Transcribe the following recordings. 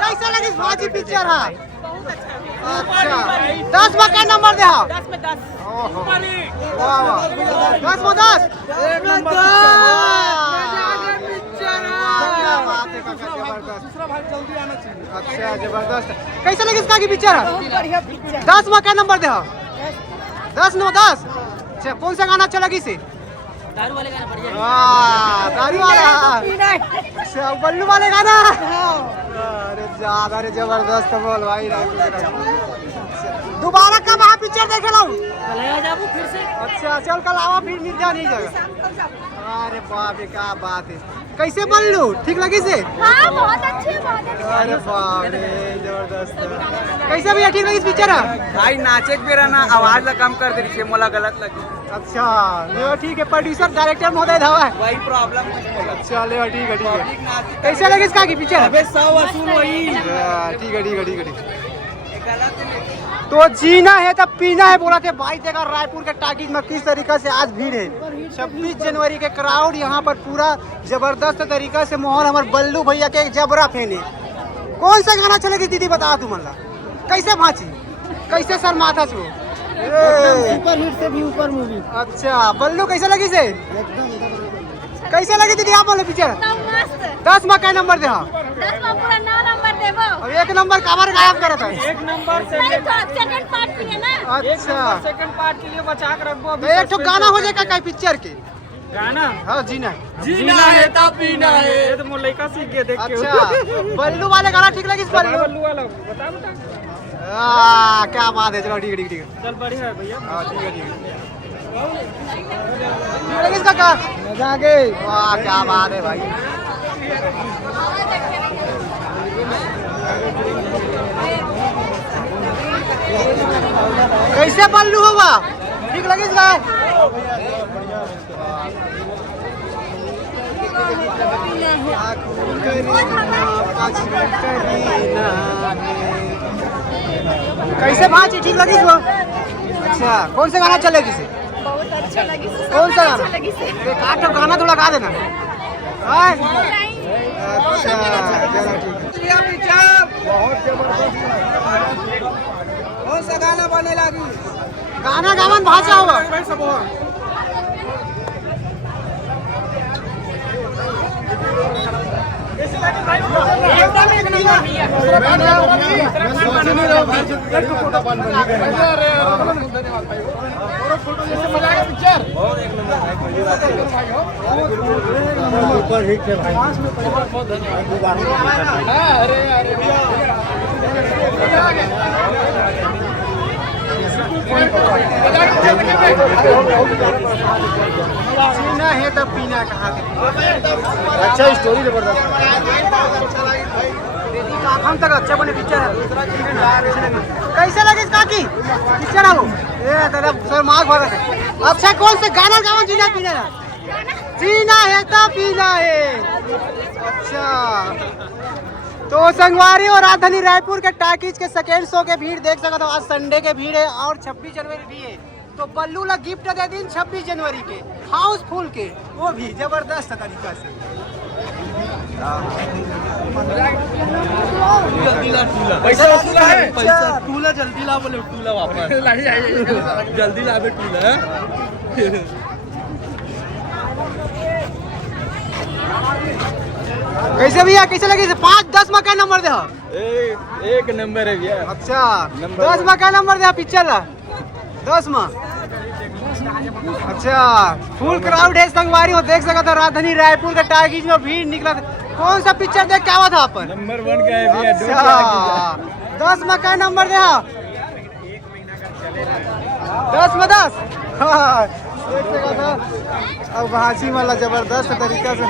कैसा लगी भाजी पिक्चर है? अच्छा 10 में क्या नंबर दे? 10 में 10। वाह वाह 10 में 10 एक नंबर दूसरा भाई जल्दी आना चाहिए। अच्छा जबरदस्त। कैसा लगी इसका की पिक्चर है? 10 में क्या नंबर दे? 10 में 10। अच्छा कौन सा गाना अच्छा लगी से? दारू वाले गाना बढ़िया। दारू वाला। अच्छा बल्लू वाले गाना। अरे ज्यादा रे जबरदस्त बोल भाई। दोबारा कब आप पिक्चर देखे लो? फिर से। अच्छा चल कल आवा फिर मिल जा नहीं जगह। अरे बाप रे क्या बात है। कैसे बल्लू ठीक लगी से? हाँ बहुत अच्छे बहुत अच्छे। अरे बाप रे जबरदस्त। कैसे भैया ठीक लगी पिक्चर है? भाई नाचे के बेरा ना आवाज ला कम कर दे रही मोला गलत लगी। अच्छा ले ठीक है प्रोड्यूसर डायरेक्टर महोदय धावा है। वही प्रॉब्लम कुछ बोला। अच्छा ले ठीक है ठीक है। कैसे लगी इसका की पिक्चर? अबे 100 वसूल वही। ठीक है ठीक है ठीक है। गलत है। तो जीना है तब पीना है बोला थे भाई। देखा रायपुर के टाकीज में किस तरीके से आज भीड़ है। 26 जनवरी के क्राउड यहाँ पर पूरा जबरदस्त तरीका से माहौल हमारे बल्लू भैया के जबरा फेने। कौन सा गाना चलेगी दीदी बता तू मल्ला? कैसे भाची कैसे सर माथा छो? सुपर हिट से भी ऊपर मूवी। अच्छा बल्लू कैसे लगी से? कैसे लगी दीदी आप बोले पिक्चर? 10 में क्या नंबर दे? 10 में पूरा 9 नंबर देबो। और 1 नंबर काबर गायब करे था? 1 नंबर सेकंड पार्ट के लिए ना। अच्छा सेकंड पार्ट के लिए बचा के रखो। तो एक तो गाना हो जाएगा क्या पिक्चर के? गाना हाँ जीना जीना है तब पीना है। ये तो मोर लड़का सीख के देख के। अच्छा बल्लू वाले गाना ठीक लगी? बल्लू वाला बता बता। क्या बात है। चलो ठीक है ठीक है। चल बढ़िया है भैया। हाँ ठीक है ठीक है। ठीक लगी इसका क्या? मजा आ गई। वाह क्या बात है भाई। कैसे बल्लू होगा ठीक लगी इसका? कैसे भाजी ठीक लगी इसको? अच्छा कौन से गाना चलेगी से? बहुत अच्छा लगी। कौन सा गाना? अच्छा लगी से। एक आठ गाना थोड़ा गा देना। हाँ? नहीं। अच्छा चलो ठीक है। बहुत जबरदस्त। कौन सा गाना बने लगी? गाना गावन भाषा होगा। एकदम एक नंबर भैया। सुपर हिट है भाई। जीना है तब पीना कहा। अच्छा स्टोरी जबरदस्त। हम तक अच्छा बने पिक्चर है। कैसे लगे इसका की पिक्चर है वो? ये तेरा सर मार्क भर है। अच्छा कौन से गाना गावा? जीना पीना है। जीना है तब पीना है। अच्छा तो संगवारी और राजधानी रायपुर के टाकीज के सेकेंड शो के भीड़ देख सकते हो। आज संडे के भीड़ है और 26 जनवरी भी है। तो बल्लू ला गिफ्ट दे दिन 26 जनवरी के हाउसफुल के वो भी जबरदस्त तरीका से। पैसा वसूला है। पैसा टूला जल्दी ला बोले टूला वापस। जल्दी ला बे टूला। कैसे भैया कैसे लगी? 5-10 में क्या नंबर दे? एक नंबर है भैया। अच्छा 10 में क्या नंबर दे पिक्चर ला? 10 में। अच्छा फुल क्राउड है संगवारी हो देख सकते हो। राजधानी रायपुर के टाकीज में भीड़ निकला। कौन सा पिक्चर देख के आवा था अपन? नंबर 1 का है भैया। अच्छा 10 में क्या नंबर दे? 10 में 10। हाँ देख सकते हो। अब भाषी वाला जबरदस्त तरीका से।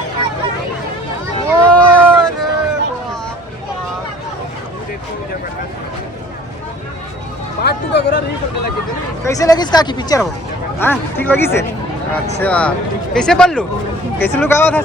कैसे लगी इसका की पिक्चर हो? हाँ ठीक लगी से? अच्छा कैसे बल्लू कैसे लुक आवा था?